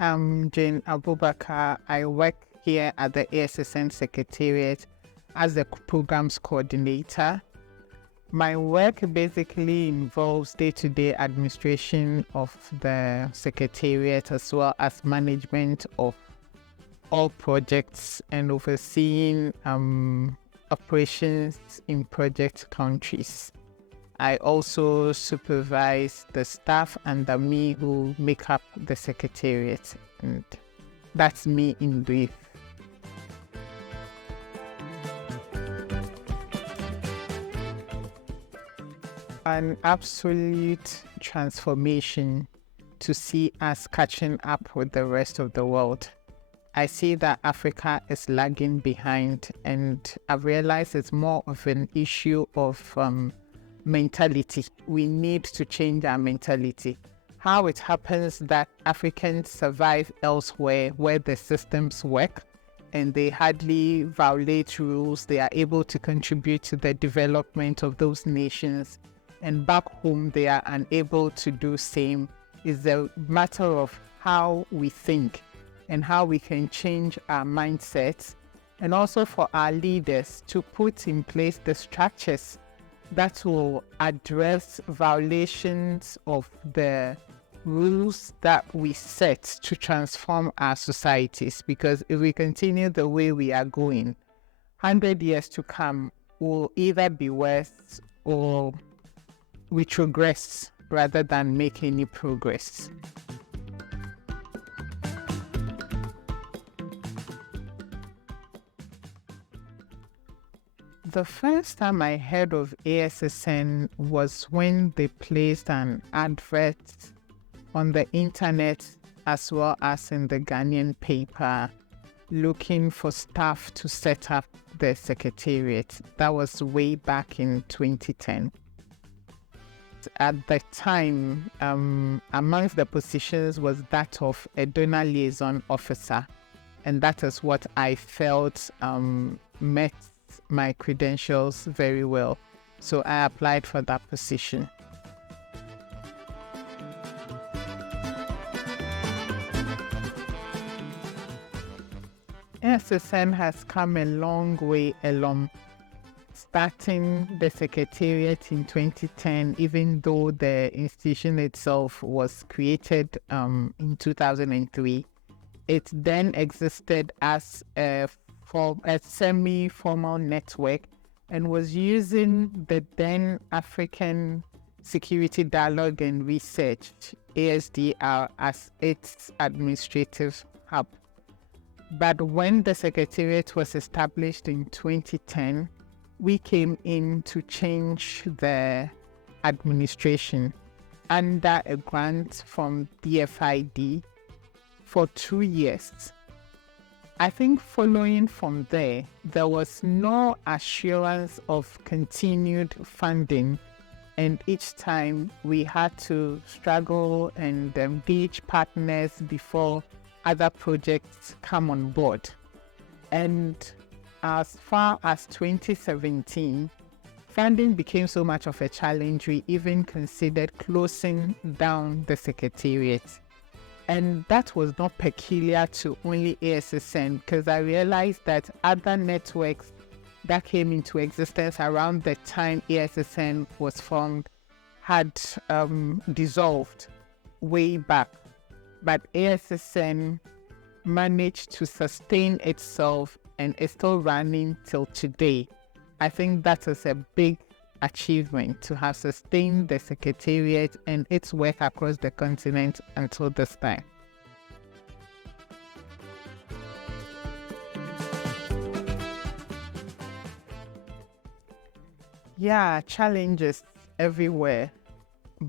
I'm Jane Abubakar. I work here at the ASSN Secretariat as the Programs Coordinator. My work basically involves day-to-day administration of the Secretariat as well as management of all projects and overseeing operations in project countries. I also supervise the staff under me who make up the Secretariat, and that's me in brief. An absolute transformation to see us catching up with the rest of the world. I see that Africa is lagging behind, and I've realized it's more of an issue of mentality. We need to change our mentality. How it happens that Africans survive elsewhere where the systems work and they hardly violate rules, they are able to contribute to the development of those nations, and back home they are unable to do same, is a matter of how we think and how we can change our mindsets, and also for our leaders to put in place the structures that will address violations of the rules that we set to transform our societies. Because if we continue the way we are going, 100 years to come will either be worse or retrogress rather than make any progress. The first time I heard of ASSN was when they placed an advert on the internet as well as in the Ghanaian paper looking for staff to set up the Secretariat. That was way back in 2010. At the time, amongst the positions was that of a donor liaison officer, and that is what I felt met my credentials very well. So I applied for that position. ASSN has come a long way along, starting the Secretariat in 2010, even though the institution itself was created in 2003. It then existed as a semi-formal network and was using the then African Security Dialogue and Research, ASDR, as its administrative hub. But when the Secretariat was established in 2010, we came in to change the administration under a grant from DFID for 2 years. I think following from there was no assurance of continued funding, and each time we had to struggle and engage partners before other projects come on board. And as far as 2017, funding became so much of a challenge, we even considered closing down the Secretariat. And that was not peculiar to only ASSN, because I realized that other networks that came into existence around the time ASSN was formed had dissolved way back. But ASSN managed to sustain itself and is still running till today. I think that is a big achievement, to have sustained the Secretariat and its work across the continent until this time. Yeah, challenges everywhere,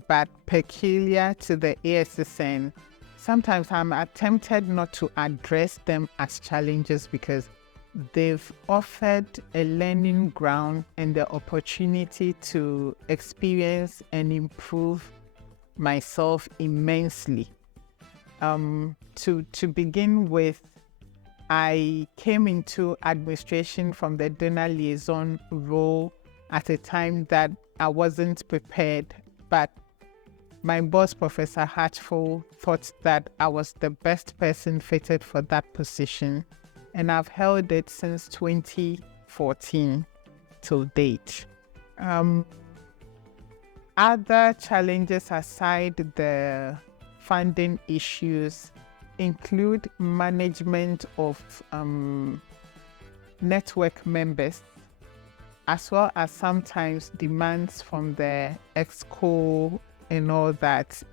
but peculiar to the ASSN. Sometimes I'm tempted not to address them as challenges because they've offered a learning ground and the opportunity to experience and improve myself immensely. To begin with, I came into administration from the donor liaison role at a time that I wasn't prepared, but my boss, Professor Hatchful, thought that I was the best person fitted for that position, and I've held it since 2014 till date. Other challenges aside the funding issues include management of network members, as well as sometimes demands from the EXCO and all that.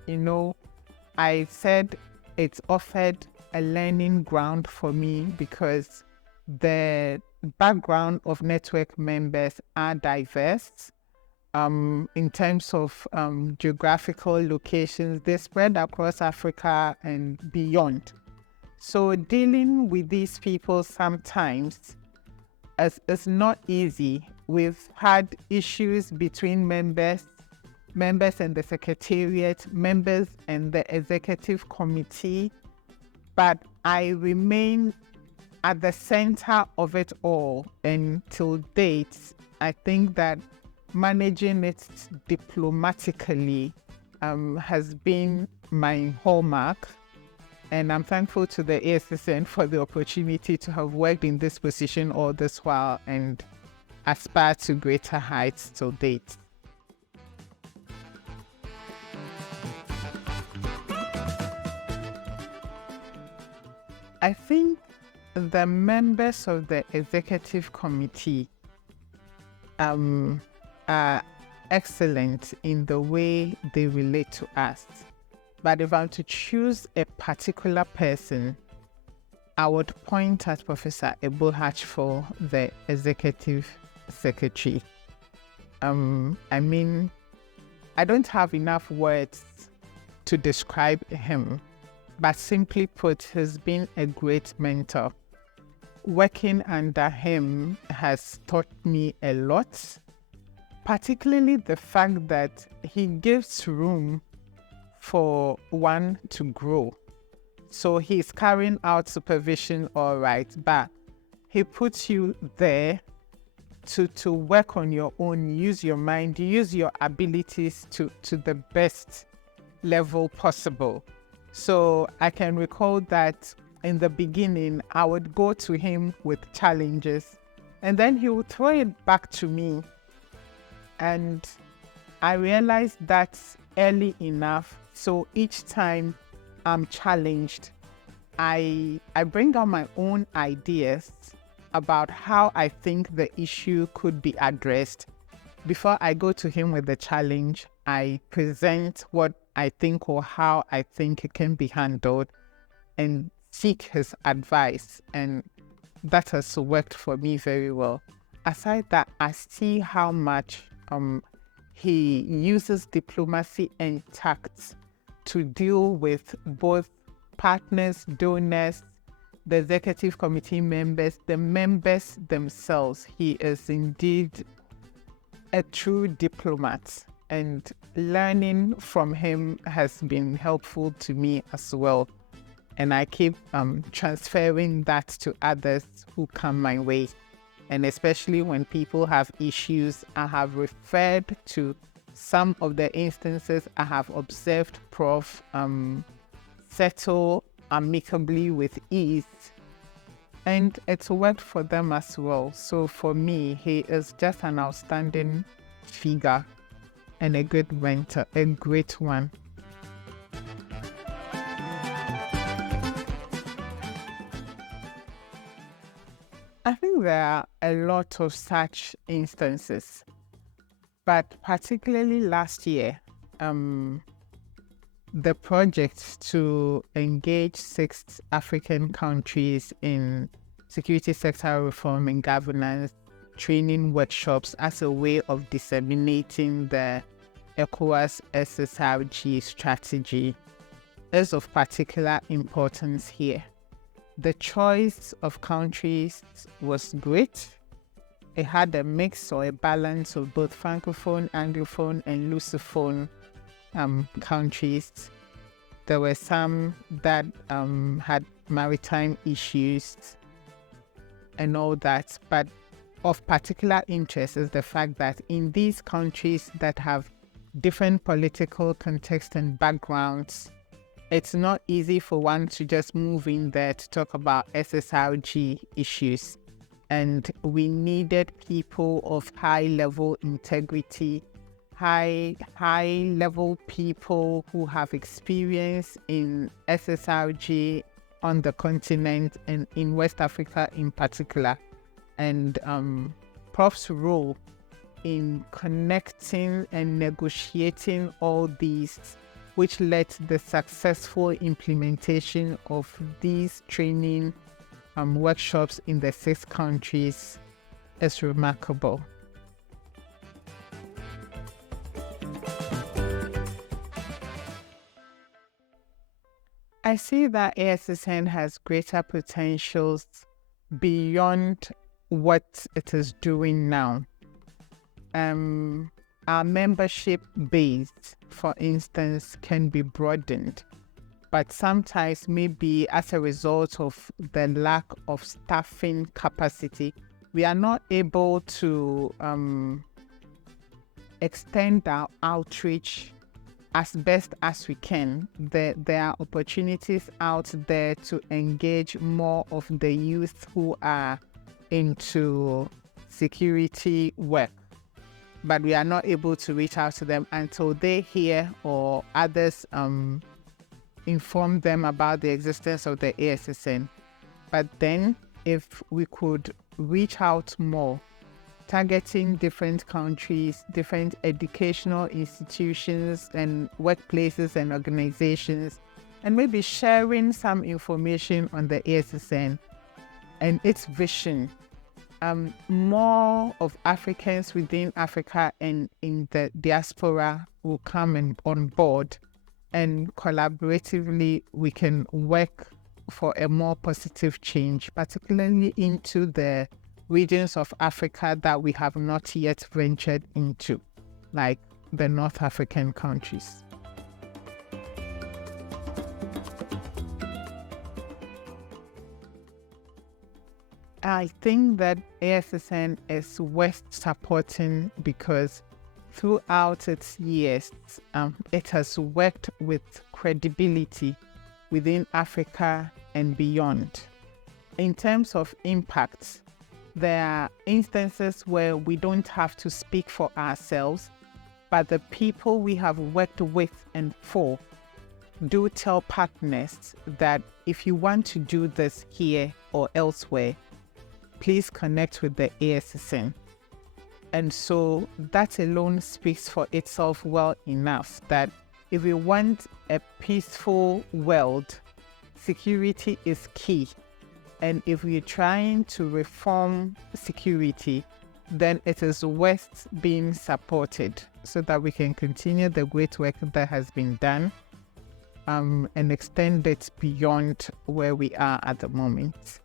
I said it's offered a learning ground for me because the background of network members are diverse. In terms of geographical locations, they spread across Africa and beyond. So dealing with these people sometimes is not easy. We've had issues between members and the Secretariat, members and the Executive Committee, but I remain at the center of it all. And till date, I think that managing it diplomatically has been my hallmark. And I'm thankful to the ASSN for the opportunity to have worked in this position all this while and aspire to greater heights till date. I think the members of the Executive Committee are excellent in the way they relate to us. But if I'm to choose a particular person, I would point at Professor Abubakar, the Executive Secretary. I don't have enough words to describe him, but simply put, he's been a great mentor. Working under him has taught me a lot, particularly the fact that he gives room for one to grow. So he's carrying out supervision, all right, but he puts you there to work on your own, use your mind, use your abilities to the best level possible. So I can recall that in the beginning, I would go to him with challenges, and then he would throw it back to me. And I realized that early enough. So each time I'm challenged, I bring out my own ideas about how I think the issue could be addressed. Before I go to him with the challenge, I present what I think or how I think it can be handled and seek his advice. And that has worked for me very well. Aside that, I see how much he uses diplomacy and tact to deal with both partners, donors, the Executive Committee members, the members themselves. He is indeed a true diplomat, and learning from him has been helpful to me as well. And I keep transferring that to others who come my way. And especially when people have issues, I have referred to some of the instances I have observed Prof settle amicably with ease. And it's worked for them as well. So for me, he is just an outstanding figure and a good mentor, a great one. I think there are a lot of such instances, but particularly last year, the project to engage 6 African countries in security sector reform and governance training workshops as a way of disseminating the ECOWAS SSRG strategy is of particular importance here. The choice of countries was great. It had a mix or a balance of both Francophone, Anglophone, and Lusophone countries. There were some that had maritime issues and all that, but of particular interest is the fact that in these countries that have different political context and backgrounds, it's not easy for one to just move in there to talk about SSRG issues. And we needed people of high level integrity, high level people who have experience in SSRG on the continent and in West Africa in particular. And Prof's role in connecting and negotiating all these, which led to the successful implementation of these training workshops in the 6 countries, is remarkable. I see that ASSN has greater potentials beyond what it is doing now. Our membership base, for instance, can be broadened, but sometimes maybe as a result of the lack of staffing capacity, we are not able to extend our outreach as best as we can. There are opportunities out there to engage more of the youth who are into security work, but we are not able to reach out to them until they hear or others inform them about the existence of the ASSN. But then if we could reach out more, targeting different countries, different educational institutions and workplaces and organizations, and maybe sharing some information on the ASSN and its vision. More of Africans within Africa and in the diaspora will come on board, and collaboratively we can work for a more positive change, particularly into the regions of Africa that we have not yet ventured into, like the North African countries. I think that ASSN is worth supporting because throughout its years, it has worked with credibility within Africa and beyond. In terms of impact, there are instances where we don't have to speak for ourselves, but the people we have worked with and for do tell partners that if you want to do this here or elsewhere, please connect with the ASSN. And so that alone speaks for itself well enough that if we want a peaceful world, security is key. And if we're trying to reform security, then it is worth being supported so that we can continue the great work that has been done and extend it beyond where we are at the moment.